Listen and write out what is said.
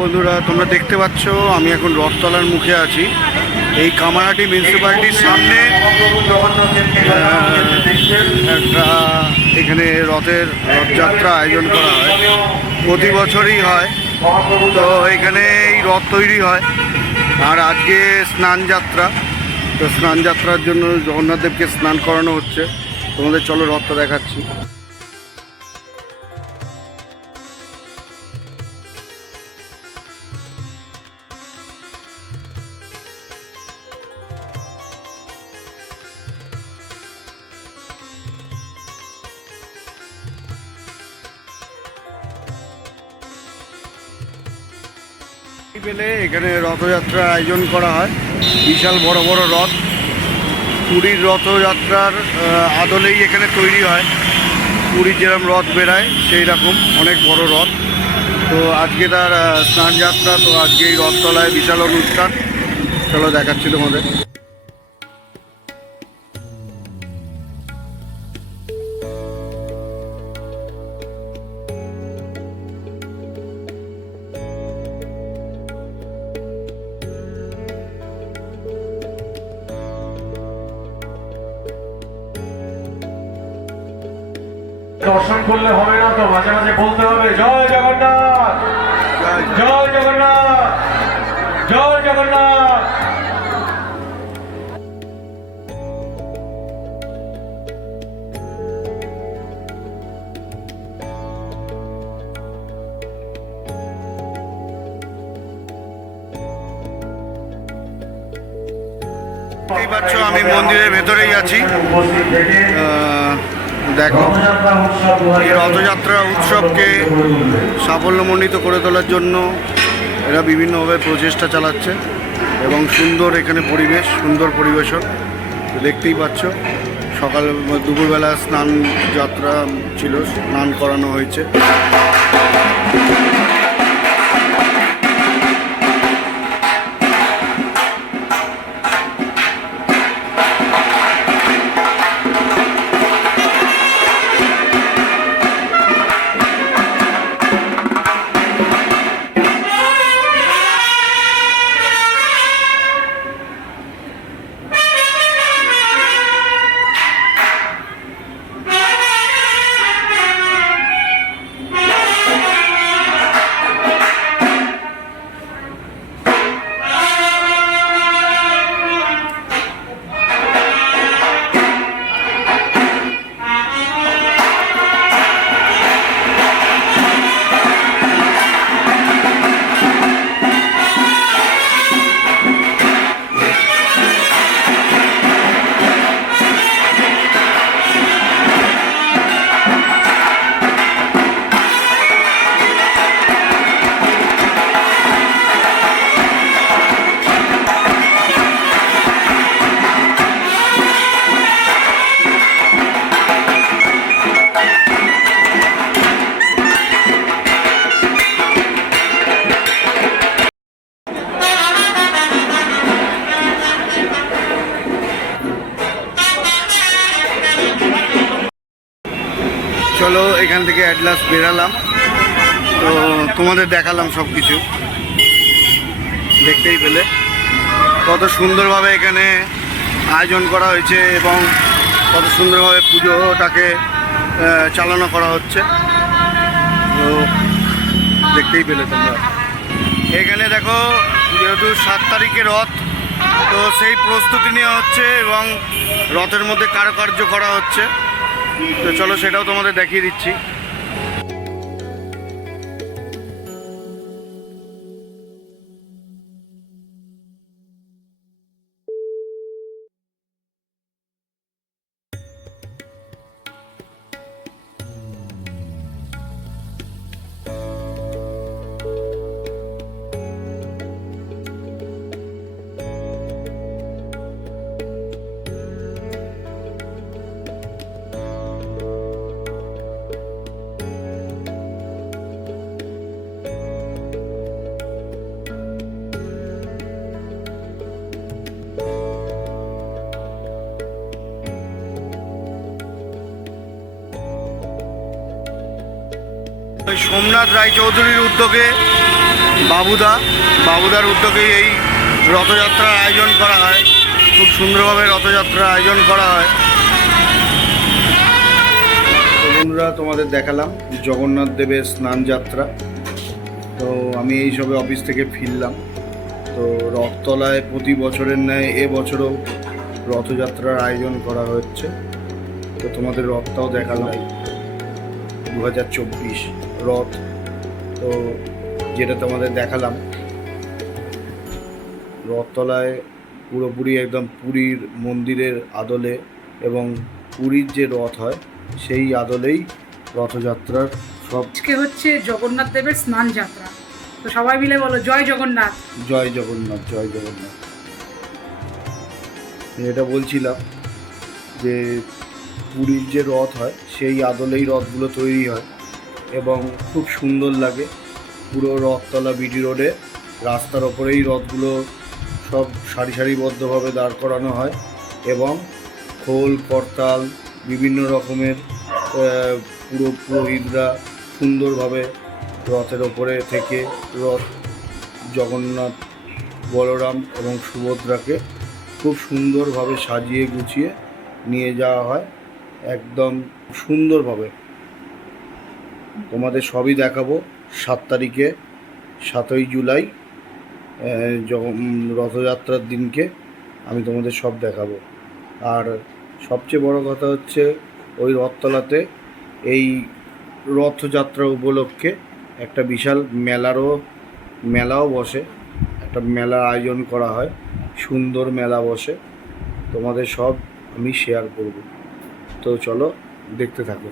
বন্ধুরা, তোমরা দেখতে পাচ্ছ, আমি এখন রথতলার মুখে আছি। এই কামারহাটি মিউনিসিপ্যালিটির সামনে একটা এখানে রথের রথযাত্রা আয়োজন করা হয়। প্রতি বছরই হয়। তো এখানে এই রথ তৈরি হয়। আর আজকে স্নান যাত্রা তো স্নান যাত্রার জন্য জগন্নাথ দেবকে স্নান করানো হচ্ছে। তোমাদের চলো রথটা দেখাচ্ছি। পেলে এখানে রথযাত্রার আয়োজন করা হয়। বিশাল বড় বড় রথ। পুরীর রথযাত্রার আদলেই এখানে তৈরি হয়। পুরীর যেরকম রথ বেড়ায় সেই রকম অনেক বড় রথ। তো আজকে তার স্নান যাত্রা তো আজকে এই রথতলায় বিশাল অনুষ্ঠান। চলো দেখাচ্ছি তোমাদের। দর্শন করলে হবে না তো মাঝে মাঝে বলতে হবে জয় জগন্নাথ জয় জগন্নাথ জয় জগন্নাথ। দেখতেই পাচ্ছ আমি মন্দিরের ভেতরেই আছি। দেখো, এই রথযাত্রা উৎসবকে সাফল্যমণ্ডিত করে তোলার জন্য এরা বিভিন্নভাবে প্রচেষ্টা চালাচ্ছে এবং সুন্দর এখানে পরিবেশ, সুন্দর পরিবেশন। দেখতেই পাচ্ছ, সকাল, দুপুরবেলা স্নান যাত্রা ছিল, স্নান করানো হয়েছে। চলো, এখান থেকে অ্যাডলাস বেরালাম। তো তোমাদের দেখালাম সব কিছু দেখতেই পেলে। কত সুন্দরভাবে এখানে আয়োজন করা হয়েছে এবং কত সুন্দরভাবে পুজোটাকে চালনা করা হচ্ছে। তো দেখতেই পেলে তোমরা। এখানে দেখো, যেহেতু সাত তারিখে রথ, তো সেই প্রস্তুতি নেওয়া হচ্ছে এবং রথের মধ্যে কারুকার্য করা হচ্ছে। তো চলো সেটাও তোমাদের দেখিয়ে দিচ্ছি। সোমনাথ রায়চৌধুরীর উদ্যোগে বাবুদা, বাবুদার উদ্যোগে এই রথযাত্রার আয়োজন করা হয়। খুব সুন্দরভাবে রথযাত্রার আয়োজন করা হয়। বন্ধুরা, তোমাদের দেখালাম জগন্নাথ দেবের স্নান যাত্রা তো আমি এই সবে অফিস থেকে ফিরলাম। তো রথতলায় প্রতি বছরের ন্যায় এবছরও রথযাত্রার আয়োজন করা হচ্ছে। তো তোমাদের রথটাও দেখালাম। দু হাজার চব্বিশ। রথ তো যেটা তোমাদের দেখালাম রথতলায় পুরোপুরি একদম পুরীর মন্দিরের আদলে এবং পুরীর যে রথ হয় সেই আদলেই রথযাত্রার সব আজকে হচ্ছে জগন্নাথ দেবের স্নান যাত্রা। তো সবাই মিলে বলো জয় জগন্নাথ। জয় জগন্নাথ জয় জগন্নাথ। যেটা বলছিলাম যে পুরীর যে রথ হয় সেই আদলেই রথগুলো তৈরি হয়। এবং খুব সুন্দর লাগে। পুরো রথতলা বিটি রোডে। রাস্তার ওপরেই রথগুলো সব সারি সারিবদ্ধভাবে দাঁড় করানো হয় এবং খোল করতাল বিভিন্ন রকমের পুরো পুরোহিতরা সুন্দরভাবে রথের ওপরে থেকে রথ জগন্নাথ, বলরাম এবং সুভদ্রাকে খুব সুন্দরভাবে সাজিয়ে গুছিয়ে নিয়ে যাওয়া হয়। একদম সুন্দরভাবে। তোমাদের সবই দেখাবো। সাত তারিখে সাতই জুলাই রথযাত্রার দিনকে আমি তোমাদের সব দেখাবো। আর সবচেয়ে বড় কথা হচ্ছে, ওই রথতলাতে এই রথযাত্রা উপলক্ষে একটা বিশাল মেলারও, মেলাও বসে। একটা মেলা আয়োজন করা হয়, সুন্দর মেলা বসে। তোমাদের সব আমি শেয়ার করব। তো চলো, দেখতে থাকো।